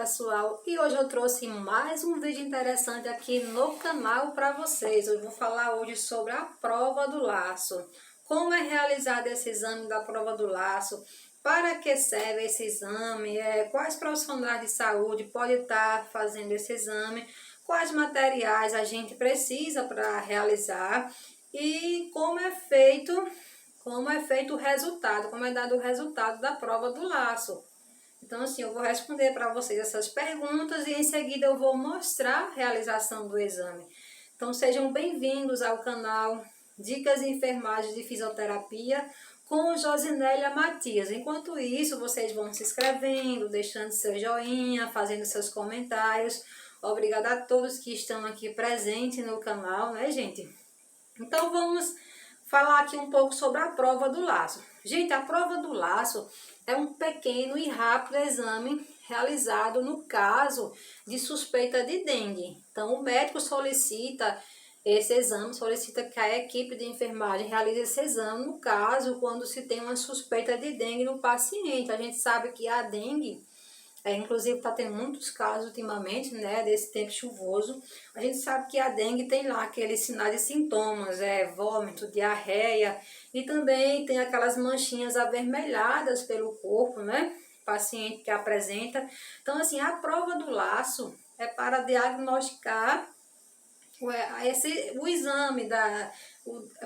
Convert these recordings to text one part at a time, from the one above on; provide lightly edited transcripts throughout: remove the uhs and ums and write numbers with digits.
pessoal, e hoje eu trouxe mais um vídeo interessante aqui no canal para vocês. Eu vou falar hoje sobre a prova do laço. Como é realizado esse exame da prova do laço, para que serve esse exame, quais profissionais de saúde podem estar fazendo esse exame, quais materiais a gente precisa para realizar e como é feito o resultado, como é dado o resultado da prova do laço. Então, assim, eu vou responder para vocês essas perguntas e em seguida eu vou mostrar a realização do exame. Então, sejam bem-vindos ao canal Dicas de Enfermagem de Fisioterapia com Josinélia Matias. Enquanto isso, vocês vão se inscrevendo, deixando seu joinha, fazendo seus comentários. Obrigada a todos que estão aqui presentes no canal, né, gente? Então, vamos falar aqui um pouco sobre a prova do laço. Gente, a prova do laço é um pequeno e rápido exame realizado no caso de suspeita de dengue. Então, o médico solicita esse exame, solicita que a equipe de enfermagem realize esse exame no caso quando se tem uma suspeita de dengue no paciente. A gente sabe que a dengue, inclusive está tendo muitos casos ultimamente, né, desse tempo chuvoso. A gente sabe que a dengue tem lá aqueles sinais e sintomas, vômito, diarreia, e também tem aquelas manchinhas avermelhadas pelo corpo, né, paciente que apresenta. Então, assim, a prova do laço é para diagnosticar o exame,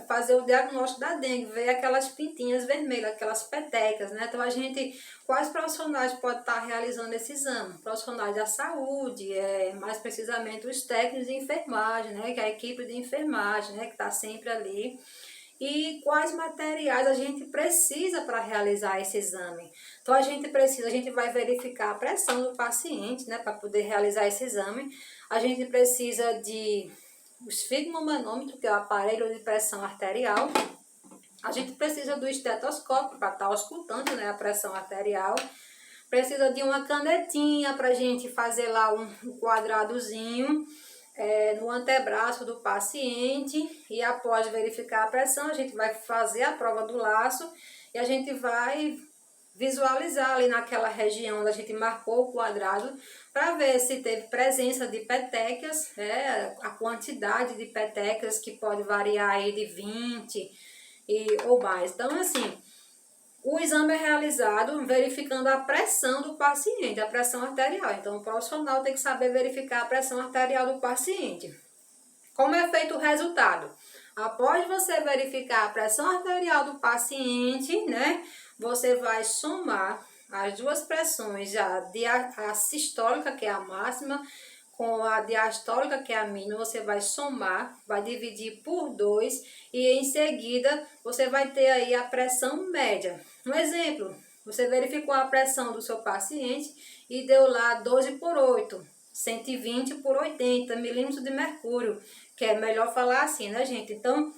fazer o diagnóstico da dengue, ver aquelas pintinhas vermelhas, aquelas petecas, né? Então, quais profissionais podem estar realizando esse exame? Profissionais da saúde, mais precisamente os técnicos de enfermagem, né? Que é a equipe de enfermagem, né? Que está sempre ali. E quais materiais a gente precisa para realizar esse exame. Então, a gente vai verificar a pressão do paciente, né? Para poder realizar esse exame. A gente precisa de o esfigmomanômetro, que é o aparelho de pressão arterial. A gente precisa do estetoscópio para estar auscultando, né, a pressão arterial. Precisa de uma canetinha para a gente fazer lá um quadradozinho no antebraço do paciente. E após verificar a pressão, a gente vai fazer a prova do laço e a gente vai visualizar ali naquela região onde a gente marcou o quadrado para ver se teve presença de petecas, a quantidade de petecas que pode variar aí de 20 ou mais. Então, assim, o exame é realizado verificando a pressão do paciente, a pressão arterial. Então, o profissional tem que saber verificar a pressão arterial do paciente. Como é feito o resultado? Após você verificar a pressão arterial do paciente, né, você vai somar as duas pressões, a sistólica, que é a máxima, com a diastólica, que é a mínima. Você vai somar, vai dividir por 2 e em seguida você vai ter aí a pressão média. Um exemplo, você verificou a pressão do seu paciente e deu lá 12/8, 120/80 milímetros de mercúrio, que é melhor falar assim, né, gente? Então,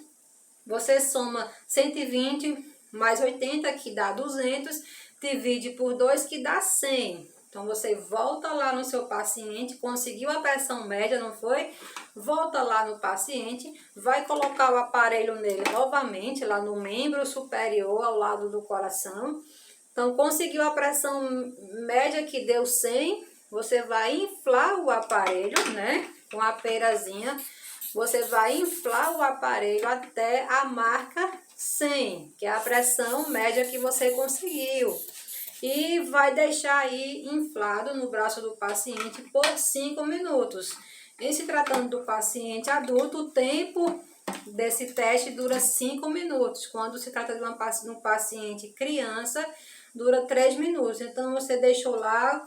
você soma 120 mais 80, que dá 200, divide por 2, que dá 100. Então, você volta lá no seu paciente, conseguiu a pressão média, não foi? Volta lá no paciente, vai colocar o aparelho nele novamente, lá no membro superior, ao lado do coração. Então, conseguiu a pressão média, que deu 100, você vai inflar o aparelho, né, com a peirazinha. Você vai inflar o aparelho até a marca 100, que é a pressão média que você conseguiu. E vai deixar aí inflado no braço do paciente por 5 minutos. Em se tratando do paciente adulto, o tempo desse teste dura 5 minutos. Quando se trata de um paciente criança, dura 3 minutos. Então, você deixou lá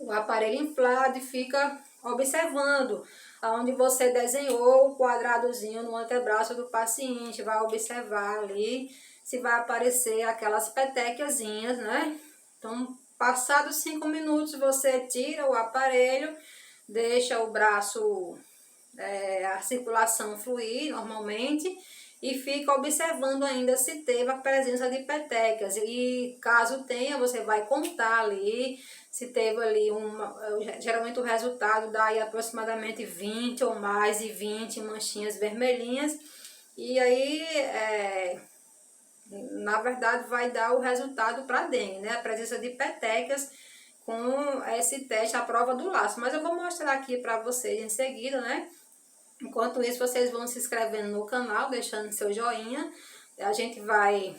o aparelho inflado e fica observando aonde você desenhou o quadradozinho no antebraço do paciente. Vai observar ali se vai aparecer aquelas petequiazinhas, né? Então, passados 5 minutos, você tira o aparelho, deixa o braço, a circulação fluir normalmente e fica observando ainda se teve a presença de petecas. E caso tenha, você vai contar ali se teve ali geralmente o resultado dá aí aproximadamente 20 ou mais de 20 manchinhas vermelhinhas. E aí, na verdade, vai dar o resultado para dengue, né? A presença de petecas com esse teste, a prova do laço. Mas eu vou mostrar aqui para vocês em seguida, né? Enquanto isso, vocês vão se inscrevendo no canal, deixando seu joinha. A gente vai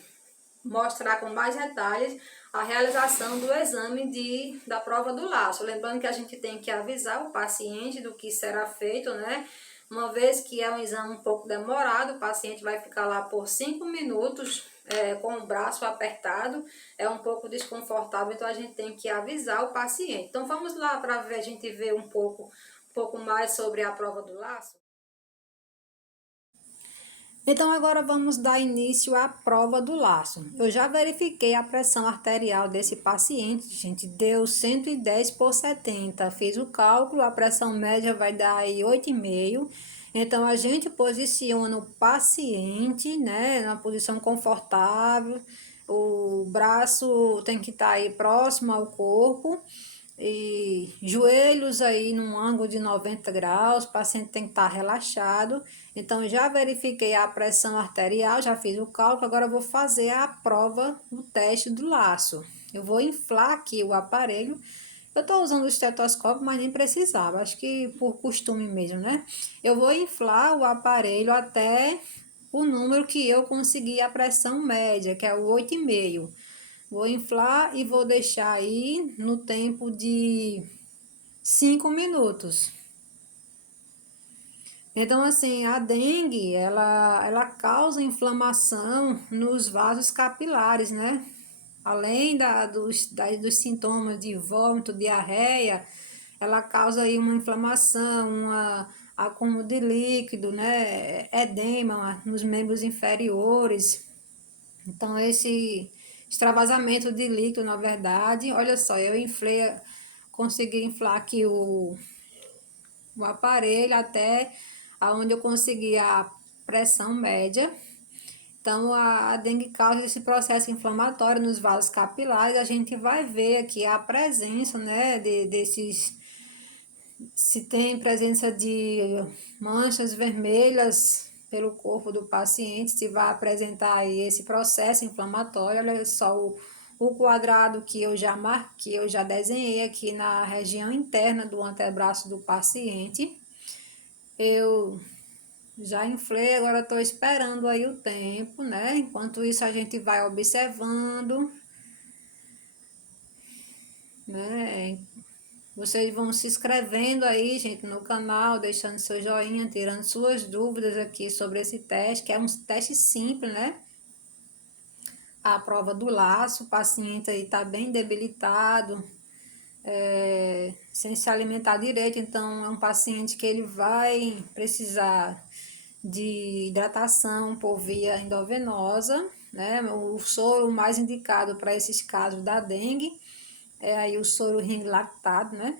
mostrar com mais detalhes a realização do exame da prova do laço. Lembrando que a gente tem que avisar o paciente do que será feito, né? Uma vez que é um exame um pouco demorado, o paciente vai ficar lá por 5 minutos com o braço apertado, é um pouco desconfortável, então a gente tem que avisar o paciente. Então vamos lá para a gente ver um pouco mais sobre a prova do laço. Então agora vamos dar início à prova do laço. Eu já verifiquei a pressão arterial desse paciente, gente, deu 110/70. Fiz o cálculo, a pressão média vai dar aí 8,5. Então a gente posiciona o paciente, né, na posição confortável. O braço tem que estar aí próximo ao corpo. E joelhos aí num ângulo de 90 graus, o paciente tem que estar relaxado. Então, já verifiquei a pressão arterial, já fiz o cálculo, agora eu vou fazer a prova, o teste do laço. Eu vou inflar aqui o aparelho. Eu estou usando o estetoscópio, mas nem precisava, acho que por costume mesmo, né? Eu vou inflar o aparelho até o número que eu consegui a pressão média, que é o 8,5. Vou inflar e vou deixar aí no tempo de 5 minutos. Então, assim, a dengue, ela causa inflamação nos vasos capilares, né? Além dos sintomas de vômito, diarreia, ela causa aí uma inflamação, acúmulo de líquido, né? Edema nos membros inferiores. Então, esse extravasamento de líquido, na verdade, olha só, consegui inflar aqui o aparelho até aonde eu consegui a pressão média. Então, a dengue causa esse processo inflamatório nos vasos capilares. A gente vai ver aqui a presença, né, se tem presença de manchas vermelhas pelo corpo do paciente, se vai apresentar aí esse processo inflamatório. Olha só o quadrado que eu já marquei, eu já desenhei aqui na região interna do antebraço do paciente. Eu já inflei, agora estou esperando aí o tempo, né? Enquanto isso a gente vai observando, né? Vocês vão se inscrevendo aí, gente, no canal, deixando seu joinha, tirando suas dúvidas aqui sobre esse teste, que é um teste simples, né? A prova do laço, o paciente aí tá bem debilitado, sem se alimentar direito, então é um paciente que ele vai precisar de hidratação por via endovenosa, né? O soro mais indicado para esses casos da dengue é aí o soro ring lactado, né?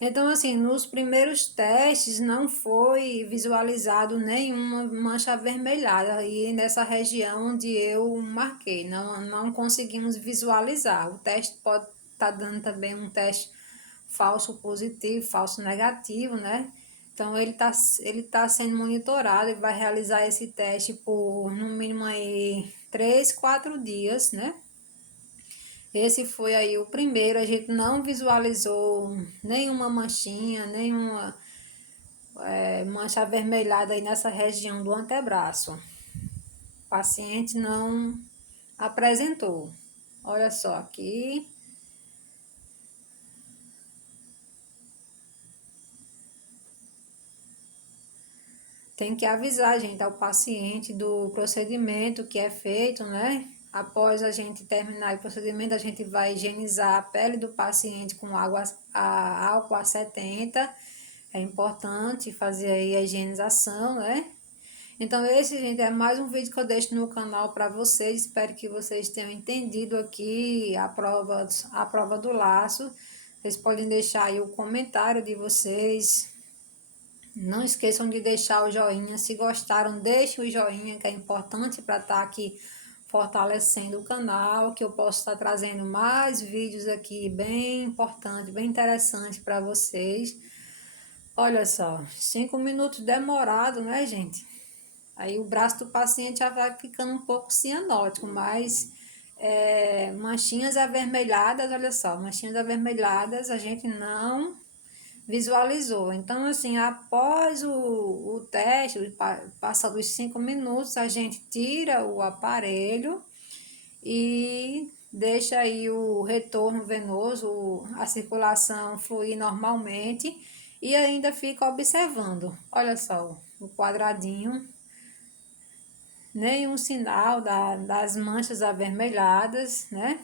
Então, assim, nos primeiros testes não foi visualizado nenhuma mancha avermelhada aí nessa região onde eu marquei. Não conseguimos visualizar. O teste pode estar dando também um teste falso positivo, falso negativo, né? Então, ele tá sendo monitorado e vai realizar esse teste por, no mínimo, aí 3, 4 dias, né? Esse foi aí o primeiro, a gente não visualizou nenhuma manchinha, nenhuma mancha avermelhada aí nessa região do antebraço. O paciente não apresentou. Olha só aqui. Tem que avisar, gente, ao paciente do procedimento que é feito, né? Após a gente terminar o procedimento, a gente vai higienizar a pele do paciente com álcool a 70. É importante fazer aí a higienização, né? Então, esse, gente, é mais um vídeo que eu deixo no canal para vocês. Espero que vocês tenham entendido aqui a prova do laço. Vocês podem deixar aí o comentário de vocês. Não esqueçam de deixar o joinha. Se gostaram, deixem o joinha, que é importante para estar aqui fortalecendo o canal, que eu posso estar trazendo mais vídeos aqui bem importantes, bem interessantes para vocês. Olha só, 5 minutos demorado, né, gente? Aí o braço do paciente já vai ficando um pouco cianótico, mas manchinhas avermelhadas, olha só, manchinhas avermelhadas a gente não visualizou. Então, assim, após o teste, passado os 5 minutos, a gente tira o aparelho e deixa aí o retorno venoso, a circulação fluir normalmente e ainda fica observando. Olha só, o quadradinho, nenhum sinal das manchas avermelhadas, né?